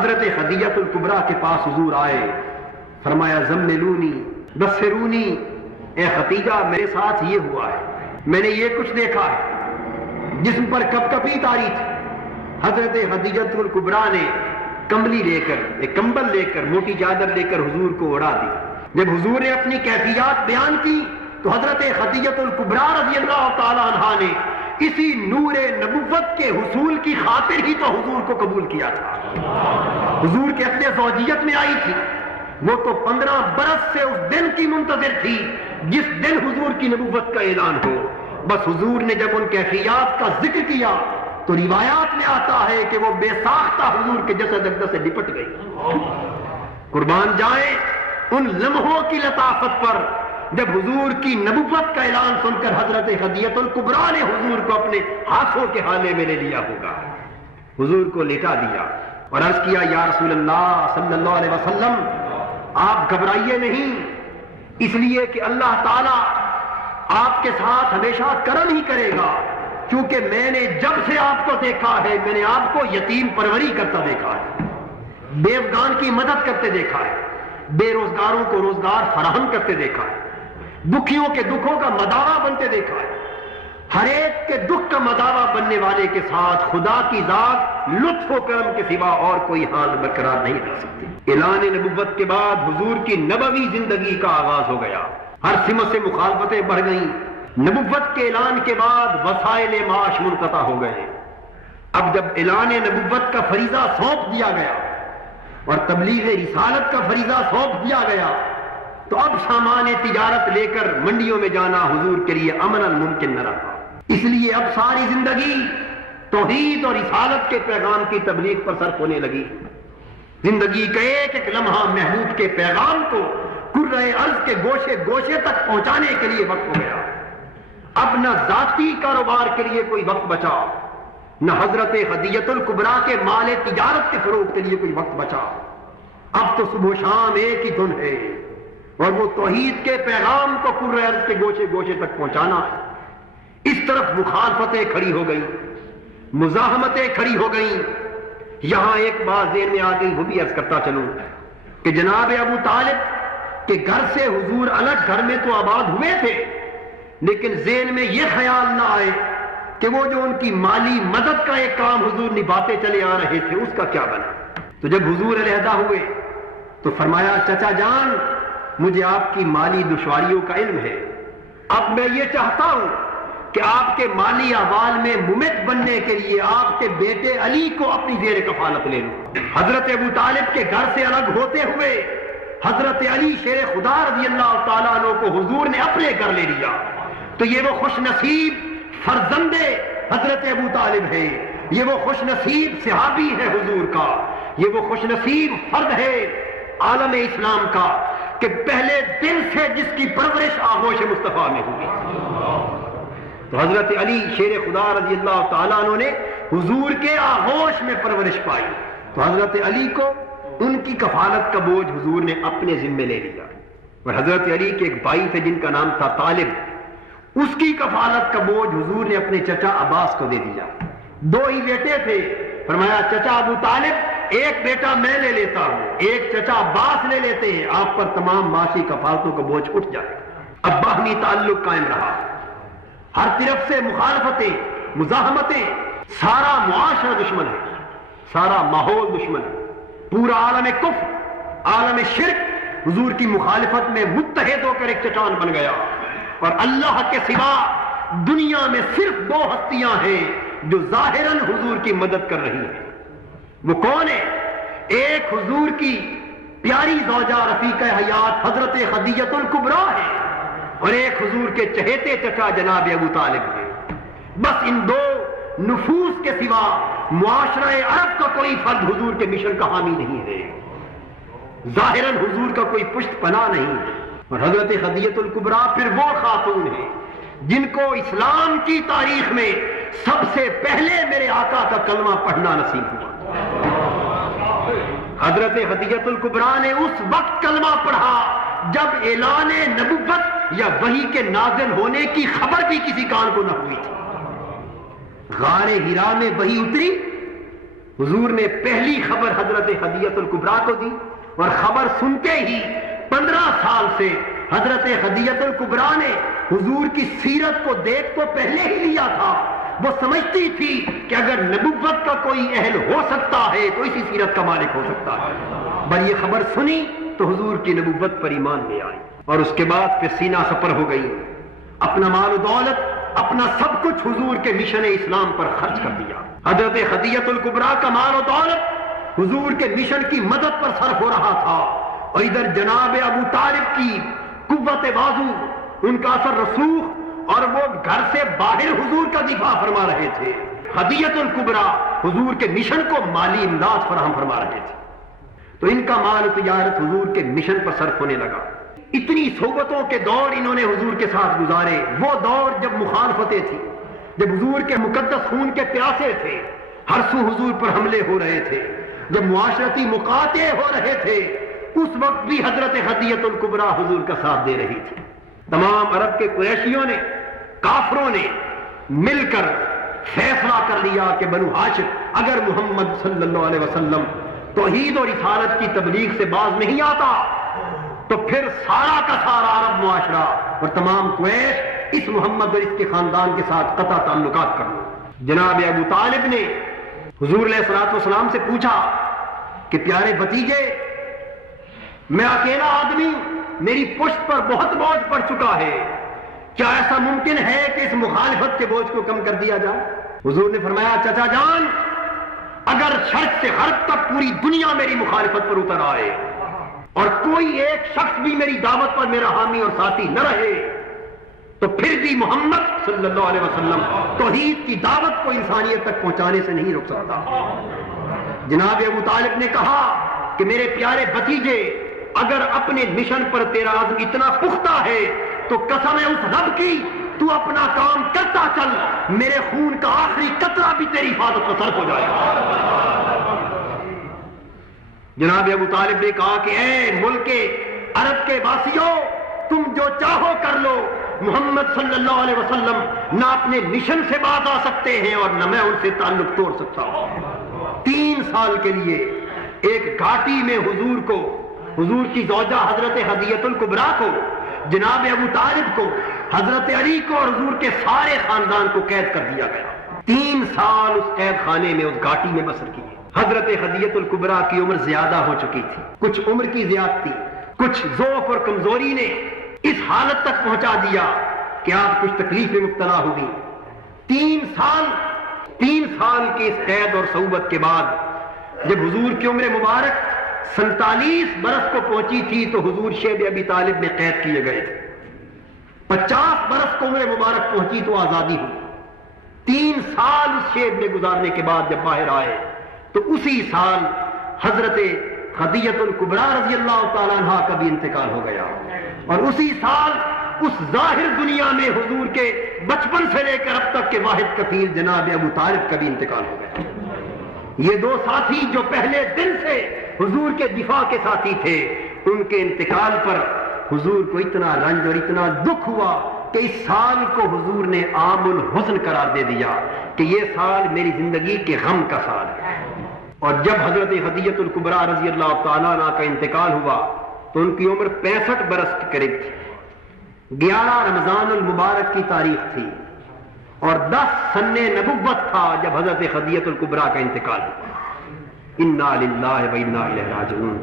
حضرت خدیجہ الکبریٰ کے پاس حضور آئے، فرمایا زملونی بصرونی، اے خدیجہ میرے ساتھ یہ ہوا ہے، میں نے یہ کچھ دیکھا ہے۔ جسم پر کپ کپی تاری تھی۔ حضرت خدیجہ الکبریٰ نے کمبلی لے کر، ایک کمبل لے کر، موٹی چادر لے کر حضور کو اڑا دی۔ جب حضور نے اپنی کیفیات بیان کی تو حضرت خدیجہ الکبریٰ رضی اللہ تعالی عنہا نے اسی نور نبوت کے حصول کی خاطر ہی تو حضور کو قبول کیا تھا۔ حضور کے اپنے زوجیت میں آئی تھی، وہ تو 15 برس سے اس دن کی منتظر تھی جس دن حضور کی نبوت کا اعلان ہو۔ بس حضور نے جب ان کیفیات کا ذکر کیا تو روایات میں آتا ہے کہ وہ بے ساختہ حضور کے جسد اقدس سے لپٹ گئی۔ قربان جائیں ان لمحوں کی لطافت پر جب حضور کی نبوت کا اعلان سن کر حضرت خدیجہ الکبریٰ نے حضور کو اپنے ہاتھوں کے حالے میں لے لیا ہوگا، حضور کو لیٹا دیا اور عرض کیا یا رسول اللہ صلی اللہ علیہ وسلم آپ گھبرائیے نہیں، اس لیے کہ اللہ تعالیٰ آپ کے ساتھ ہمیشہ کرم ہی کرے گا، کیونکہ میں نے جب سے آپ کو دیکھا ہے میں نے آپ کو یتیم پروری کرتا دیکھا ہے، بے افغان کی مدد کرتے دیکھا ہے، بے روزگاروں کو روزگار فراہم کرتے دیکھا ہے، دکھیوں کے دکھوں کا مداوا بنتے دیکھا ہے۔ ہر ایک کے دکھ کا مداوا بننے والے کے ساتھ خدا کی ذات لطف و کرم کے سوا اور کوئی حال برقرار نہیں رکھ سکتی۔ اعلان نبوت کے بعد حضور کی نبوی زندگی کا آغاز ہو گیا، ہر سمت سے مخالفتیں بڑھ گئیں۔ نبوت کے اعلان کے بعد وسائل معاش منقطع ہو گئے۔ اب جب اعلان نبوت کا فریضہ سونپ دیا گیا اور تبلیغ رسالت کا فریضہ سونپ دیا گیا تو اب سامان تجارت لے کر منڈیوں میں جانا حضور کے لیے امن ممکن نہ رہا۔ اس لیے اب ساری زندگی توحید اور رسالت کے پیغام کی تبلیغ پر صرف ہونے لگی۔ زندگی کا ایک ایک لمحہ محبوب کے پیغام کو کرۂ ارض کے گوشے گوشے تک پہنچانے کے لیے وقت ہو گیا۔ اب نہ ذاتی کاروبار کے لیے کوئی وقت بچا، نہ حضرت خدیجہ الکبریٰ کے مال تجارت کے فروغ کے لیے کوئی وقت بچا۔ اب تو صبح و شام ایک ہی دھن ہے اور وہ توحید کے پیغام کو کرۂ ارض کے گوشے گوشے تک پہنچانا ہے۔ اس طرف مخالفتیں کھڑی ہو گئیں، مزاحمتیں کھڑی ہو گئیں۔ یہاں ایک بات ذہن میں آ گئی، وہ بھی عرض کرتا چلوں کہ جناب ابو طالب کے گھر سے حضور الگ گھر میں تو آباد ہوئے تھے، لیکن ذہن میں یہ خیال نہ آئے کہ وہ جو ان کی مالی مدد کا ایک کام حضور نبھاتے چلے آ رہے تھے اس کا کیا بنا۔ تو جب حضور علیحدہ ہوئے تو فرمایا چچا جان مجھے آپ کی مالی دشواریوں کا علم ہے، اب میں یہ چاہتا ہوں کہ آپ کے مالی احوال میں ممت بننے کے لیے آپ کے بیٹے علی کو اپنی زیر کفالت لے لوں۔ حضرت ابو طالب کے گھر سے الگ ہوتے ہوئے حضرت علی شیر خدا رضی اللہ تعالیٰ عنہ کو حضور نے اپنے گھر لے لیا۔ تو یہ وہ خوش نصیب فرزند حضرت ابو طالب ہے، یہ وہ خوش نصیب صحابی ہے حضور کا، یہ وہ خوش نصیب فرد ہے عالم اسلام کا کہ پہلے دن سے جس کی پرورش آغوش مصطفیٰ میں ہوئی۔ تو حضرت علی شیر خدا رضی اللہ تعالیٰ عنہ نے حضور کے آغوش میں پرورش پائی، تو حضرت علی کو ان کی کفالت کا بوجھ حضور نے اپنے ذمے لے لیا۔ اور حضرت علی کے ایک بھائی تھے جن کا نام تھا طالب، اس کی کفالت کا بوجھ حضور نے اپنے چچا عباس کو دے دیا۔ دو ہی بیٹے تھے، فرمایا چچا ابو طالب ایک بیٹا میں لے لیتا ہوں، ایک چچا عباس لے لیتے ہیں، آپ پر تمام معاشی کفالتوں کا بوجھ اٹھ جائے۔ اب باہمی تعلق قائم رہا، ہر طرف سے مخالفتیں، مزاحمتیں، سارا معاشرہ دشمن ہے، سارا ماحول دشمن ہے، پورا عالم کفر، عالم شرک حضور کی مخالفت میں متحد ہو کر ایک چٹان بن گیا۔ اور اللہ کے سوا دنیا میں صرف دو ہستیاں ہیں جو ظاہراً حضور کی مدد کر رہی ہیں، وہ کون ہے؟ ایک حضور کی پیاری زوجہ رفیقہ حیات حضرت خدیجہ الکبریٰ ہے اور ایک حضور کے چہیتے چچا جناب ابو طالب ہے۔ بس ان دو نفوس کے سوا معاشرہ عرب کا کوئی فرد حضور کے مشن کا حامی نہیں ہے، ظاہراً حضور کا کوئی پشت پناہ نہیں ہے۔ اور حضرت خدیجہ الکبریٰ پھر وہ خاتون ہے جن کو اسلام کی تاریخ میں سب سے پہلے میرے آقا کا کلمہ پڑھنا نصیب ہوا۔ حضرت خدیجہ الکبریٰ نے اس وقت کلمہ پڑھا جب اعلان نبوت یا وحی کے نازل ہونے کی خبر بھی کسی کان کو نہ ہوئی تھی۔ غار ہرا میں وحی اتری، حضور نے پہلی خبر حضرت خدیجہ الکبریٰ کو دی، اور خبر سنتے ہی 15 سال سے حضرت خدیجہ الکبریٰ نے حضور کی سیرت کو دیکھ تو پہلے ہی لیا تھا۔ وہ سمجھتی تھی کہ اگر نبوت کا کوئی اہل ہو سکتا ہے تو اسی سیرت کا مالک ہو سکتا ہے۔ بل یہ خبر سنی تو حضور کی نبوت پر ایمان میں آئی، اور اس کے بعد پھر سینہ سپر ہو گئی، اپنا مال و دولت، اپنا سب کچھ حضور کے مشن اسلام پر خرچ کر دیا۔ حضرت خدیجہ الکبریٰ کا مال و دولت حضور کے مشن کی مدد پر صرف ہو رہا تھا، اور ادھر جناب ابو طالب کی قوت بازو، ان کا اثر رسوخ، اور وہ گھر سے باہر حضور کا دفاع فرما رہے تھے۔ خدیجہ الکبریٰ حضور کے مشن کو مالی امداد فراہم فرما رہے تھے، تو ان کا مال و تجارت حضور کے مشن پر صرف ہونے لگا۔ اتنی صحبتوں کے دور انہوں نے حضور کے ساتھ گزارے، وہ دور جب مخالفتیں تھیں، جب حضور کے مقدس خون کے پیاسے تھے، ہر سو حضور پر حملے ہو رہے تھے، جب معاشرتی مقاطعے ہو رہے تھے، اس وقت بھی حضرت خدیجہ الکبریٰ حضور کا ساتھ دے رہی تھی۔ تمام عرب کے قریشیوں نے، کافروں نے مل کر فیصلہ کر لیا کہ بنو ہاشم اگر محمد صلی اللہ علیہ وسلم توحید اور رسالت کی تبلیغ سے باز نہیں آتا تو پھر سارا کا سارا عرب معاشرہ اور تمام قریش اس محمد اور اس کے خاندان کے ساتھ قطع تعلقات کر لو۔ جناب ابو طالب نے حضور علیہ الصلوۃ والسلام سے پوچھا کہ پیارے بھتیجے، میں اکیلا آدمی، میری پشت پر بہت بوجھ پڑ چکا ہے، کیا ایسا ممکن ہے کہ اس مخالفت کے بوجھ کو کم کر دیا جائے؟ حضور نے فرمایا، چچا جان، اگر شرق سے غرب تک پوری دنیا میری مخالفت پر اتر آئے اور کوئی ایک شخص بھی میری دعوت پر میرا حامی اور ساتھی نہ رہے تو پھر بھی محمد صلی اللہ علیہ وسلم توحید کی دعوت کو انسانیت تک پہنچانے سے نہیں روک سکتا۔ جناب ابو طالب نے کہا کہ میرے پیارے بھتیجے، اگر اپنے مشن پر تیرا عزم اتنا پختہ ہے تو قسم ہے اس رب کی، تو اپنا کام کرتا چل، میرے خون کا آخری قطرہ بھی تیری حفاظت کا صرف ہو جائے گا۔ جناب ابو طالب نے کہا کہ اے ملک عرب کے واسیوں، تم جو چاہو کر لو، محمد صلی اللہ علیہ وسلم نہ اپنے مشن سے باز آ سکتے ہیں اور نہ میں ان سے تعلق توڑ سکتا ہوں۔ 3 سال کے لیے ایک گھاٹی میں حضور کو، حضور کی زوجہ حضرت خدیجہ الکبریٰ کو، جناب ابو طالب کو، حضرت علی کو اور حضور کے سارے خاندان کو قید کر دیا گیا۔ 3 سال اس قید خانے میں، اس گھاٹی میں بسر کیے۔ حضرت خدیجہ الکبریٰ کی عمر زیادہ ہو چکی تھی، کچھ عمر کی زیادتی، کچھ ضعف اور کمزوری نے اس حالت تک پہنچا دیا کہ آپ کچھ تکلیف میں مبتلا ہوگی۔ 3 سال کی اس قید اور صعوبت کے بعد جب حضور کی عمر مبارک 47 برس کو پہنچی تھی تو حضور شیب ابی طالب میں قید کیے گئے تھے۔ 50 برس کو عمر مبارک پہنچی تو آزادی ہوئی۔ 3 سال اس شیب میں گزارنے کے بعد جب باہر آئے تو اسی سال حضرت خدیجہ الکبریٰ رضی اللہ تعالیٰ عنہ کا بھی انتقال ہو گیا، اور اسی سال اس ظاہر دنیا میں حضور کے بچپن سے لے کر اب تک کے واحد کفیل جناب ابو طالب کا بھی انتقال ہو گیا۔ یہ 2 ساتھی جو پہلے دن سے حضور کے دفاع کے ساتھی تھے، ان کے انتقال پر حضور کو اتنا رنج اور اتنا دکھ ہوا کہ اس سال کو حضور نے عام الحزن قرار دے دیا کہ یہ سال میری زندگی کے غم کا سال ہے۔ اور جب حضرت خدیجہ الکبریٰ رضی اللہ تعالیٰ عنہ کا انتقال ہوا تو ان کی عمر 65 برس کے قریب تھی۔ 11 رمضان المبارک کی تاریخ تھی اور 10 سن نبوت تھا جب حضرت خدیجہ الکبریٰ کا انتقال ہوا۔ انا للہ و انا الیہ راجعون۔